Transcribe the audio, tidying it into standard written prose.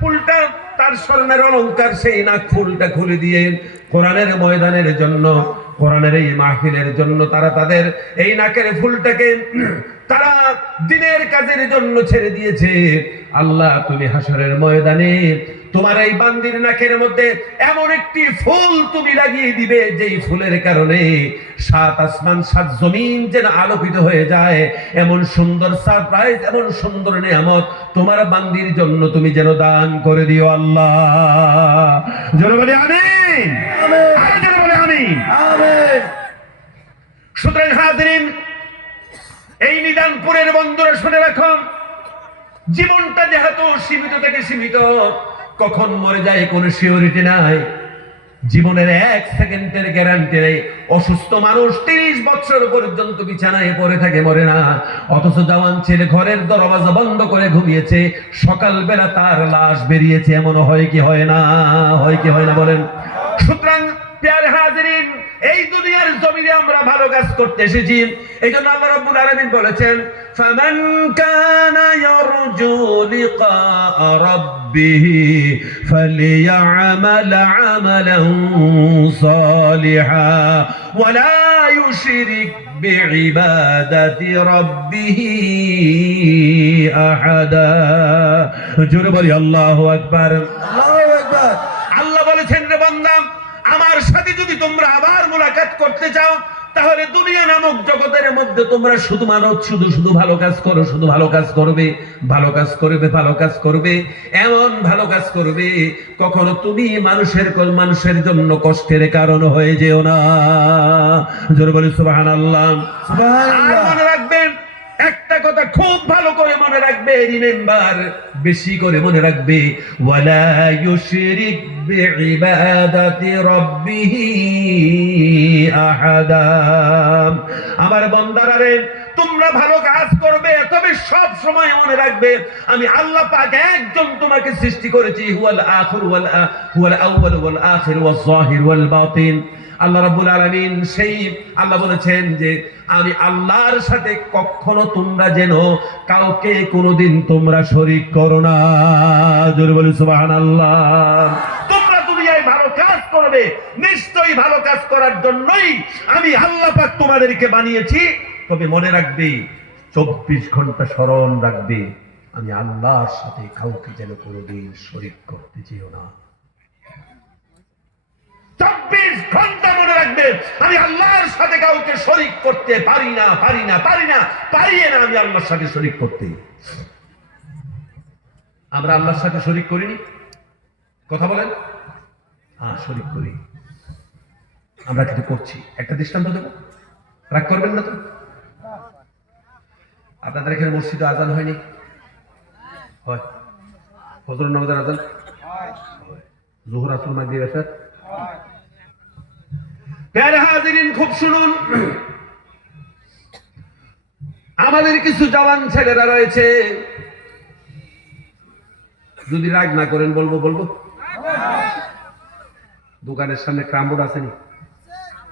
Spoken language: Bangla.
ফুলটা তার স্বর্ণের অলংকার, সেই নাক ফুলটা খুলে দিয়ে কোরআনের ময়দানের জন্য, কোরআনের এই মাহফিলের জন্য তারা তাদের এই নাকের ফুলটাকে তারা দিনের কাজের জন্য ছেড়ে দিয়েছে। আল্লাহ, তুমি হাসরের ময়দানে তোমার এই বান্দির নাকের মধ্যে এমন একটি ফুল তুমি লাগিয়ে দিবে, যেই ফুলের কারণে সাত আসমান সাত জমিন যেন আলোকিত হয়ে যায়। এমন সুন্দর সারপ্রাইজ, এমন সুন্দর নিয়ামত তোমার বান্দির জন্য তুমি যেন দান করে দিও আল্লাহ। জোরে বলি আমিন, আমিন, জোরে বলি আমিন, আমিন। সুতরাং হাজিরিন, এই নিদানপুরের বন্ধুরা শুনে রাখো, জীবনটা যেহেতু সীমিত থেকে সীমিত, কখন মরে যায় কোনো সিওরিটি নাই। জীবনের 1 সেকেন্ডের গ্যারান্টি নেই। অসুস্থ মানুষ 30 বছর পর্যন্ত বিছানায় পড়ে থাকে, মরে না। অথচ জওয়ান ছেলে ঘরের দরজা বন্ধ করে ঘুমিয়েছে, সকালবেলা তার লাশ বেরিয়েছে। এমন হয় কি হয় না? হয় কি হয় না বলেন? সুতরাং প্রিয় হাজিরিন, এই দুনিয়ার জমিনে আমরা ভালো কাজ করতে এসেছি। এই জন্য আল্লাহ রাব্বুল আলামিন বলেছেন, ফামান কানা ইয়ারজু লিকা রাব্বিহি ফালিয়ামাল আমালান সালিহা ওয়ালা ইউশরিক বিইবাদাতি রাব্বিহি আহাদা। জোরে বলি আল্লাহু আকবার, আল্লাহু আকবার। আল্লাহ বলেছেন, রে বান্দা, আমার সাথে যদি তোমরা আবার মুলাকাত করতে চাও, তাহলে দুনিয়া নামক জগতের মধ্যে তোমরা শুধু শুধু ভালো কাজ করো, শুধু ভালো কাজ করবে, ভালো কাজ করবে, ভালো কাজ করবে, এমন ভালো কাজ করবে কখনো তুমি মানুষের জন্য কষ্টের কারণ হয়ে যেও না। জোরে বলি সুবহানাল্লাহ, সুবহানাল্লাহ। মনে রাখবেন একটা কথা, খুব ভালো করে মনে রাখবে, রিমেম্বার, বেশি করে মনে রাখবে, ওয়ালা ইউশরিক বিইবাদাতি রাব্বিহি আহাদা। আমার বান্দারা রে, তোমরা ভালো কাজ করবে, তবে সব সময় মনে রাখবে, আমি আল্লাহ পাক একজন তোমাকে সৃষ্টি করেছি, হুয়াল আউয়াল ওয়াল আখির ওয়াল যাহির ওয়াল বাতিন। আল্লাহ রাব্বুল আলামিন, সেই আল্লাহ বলেছেন যে আমি আল্লাহর সাথে কখনো তোমরা যেন কাউকে কোনোদিন তোমরা শরীক করো না। জোরে বলি সুবহানাল্লাহ। তোমরা দুনিয়ায় ভালো কাজ করবে, নিশ্চয়ই ভালো কাজ করার জন্যই আমি আল্লাহ পাক তোমাদেরকে বানিয়েছি। তবে মনে রাখবে, 24 ঘন্টা স্মরণ রাখবে, আমি আল্লাহর সাথে কাউকে যেন কোনোদিন শরীক করতে যেও না। 24 ঘন্টা মনে রাখবে, আমি আল্লাহর সাথে কাউকে শরীক করতে পারি না, পারি না, পারি না, পারিয়ে না আমি আল্লাহর সাথে শরীক করতে। আমরা আল্লাহর সাথে শরীক করিনি? কথা বলেন। হ্যাঁ, শরীক করি। আমরা কিন্তু করছি। একটা দৃষ্টান্ত দেব, রাগ করবেন না তো? আপনাদের এখানে মসজিদে আজান হয়নি? হয়। ফজরের নামাজের আজান হয়, জোহর আসর মাগরিব এশার হয়। প্যারে হাজিরিন, খুব শুনুন, আমাদের কিছু জওয়ান ছেলেরা রয়েছে, যদি রাগ না করেন বলবো, দোকানের সামনে ক্রামবোর্ড আসেনি?